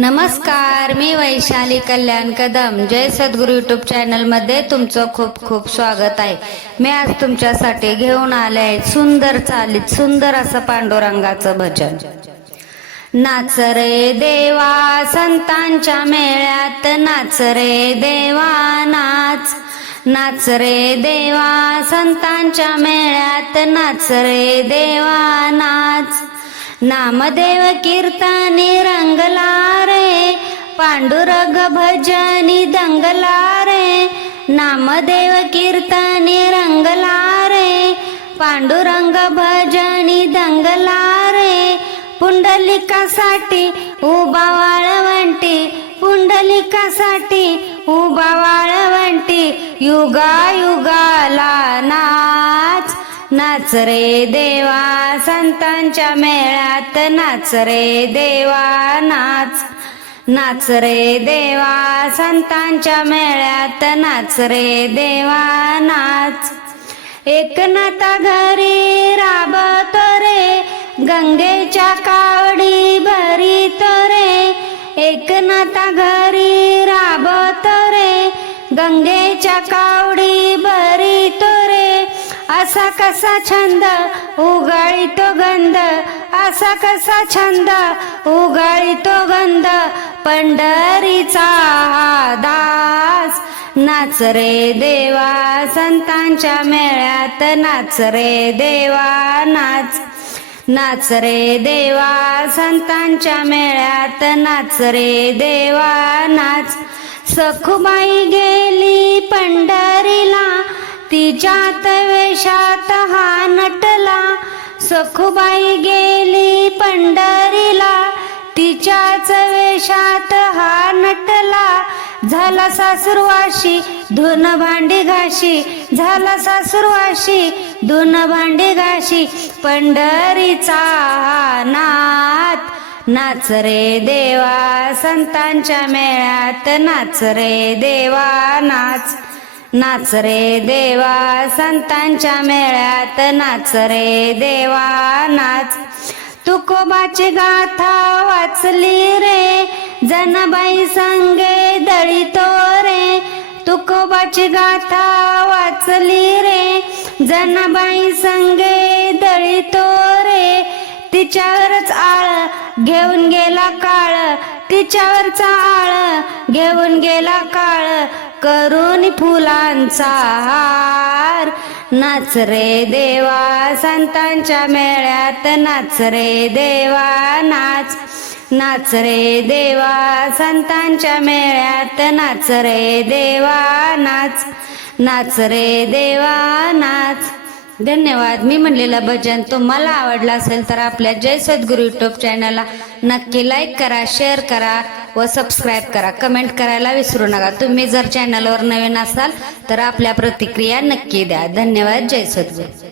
नमस्कार, मी वैशाली कल्याण कदम. जय सद्गुरू YouTube channel मध्ये तुमचं खूप खूप स्वागत आहे. मी आज तुमच्यासाठी घेऊन आले आहे सुंदर चालीत सुंदर असं पांडुरंगाचं भजन. नाच रे देवा संतांच्या मेळ्यात, नाच रे देवा नाच. नाच रे देवा संतांच्या मेळ्यात, नाच रे देवा नाच. नामदेव कीर्तनी रंगला रे, पांडुरंग भजनी दंगला रे. नामदेव कीर्तनी रंगला रे, पांडुरंग भजनी दंगला रे. पुंडलिकासाठी उभा वाळवंटी, पुंडलिकासाठी उभा वाळवंटी. युगायुगाला नाच. नाच रे देवा संतांच्या मेळ्यात, नाच रे देवा नाच. नाच रे देवा संतांच्या मेळ्यात, नाच रे देवा नाच. एकनाथा घरी राबतो रे, गंगेच्या कावडी भरितो रे. एकनाथा घरी राबतो रे, गंगेच्या कावडी भरितो रे. असा कसा छंद उगाळीतो गंध, असा कसा छंद उगाळीतो गंध. पंढरीचा हा दास. नाच रे देवा संतांच्या मेळ्यात, नाच रे देवा नाच. नाच रे देवा संतांच्या मेळ्यात, नाच रे देवा नाच. सखुबाई गेली पंढरीला, तिच्यात वेशात हा नटला. सखुबाई गेली पंढरीला, तिच्याच वेशात हा नटला. झाला सासुरवाशी धुन भांडी घाशी, झाला सासुरवाशी धुन भांडी घाशी. पंढरीचा हा नाथ. नाच रे देवा संतांच्या मेळ्यात, नाच रे देवा नाच. नाच रे देवा संतांच्या मेळ्यात, नाच रे देवा नाच. तुकोबाची गाथा वाचली रे, जनाबाई संगे दळीतो रे. तुकोबाची गाथा वाचली रे, जनाबाई संगे दळीतो रे. तिच्यावरच आळ घेऊन गेला काळ, तिच्यावरचा आळ घेऊन गेला काळ. करून फुलांचा हार. नाच रे देवा संतांच्या मेळ्यात, नाच रे देवा नाच. नाच रे देवा संतांच्या मेळ्यात, नाच रे देवा नाच. नाच रे देवा नाच. धन्यवाद. मी म्हणलेलं भजन तुम्हाला आवडलं असेल तर आपल्या जय सद्गुरू यूट्यूब चॅनलला नक्की लाईक करा, शेअर करा व सबस्क्राईब करा. कमेंट करायला विसरू नका. तुम्ही जर चॅनलवर नवीन असाल तर आपल्या प्रतिक्रिया नक्की द्या. धन्यवाद. जय सद्गुरू.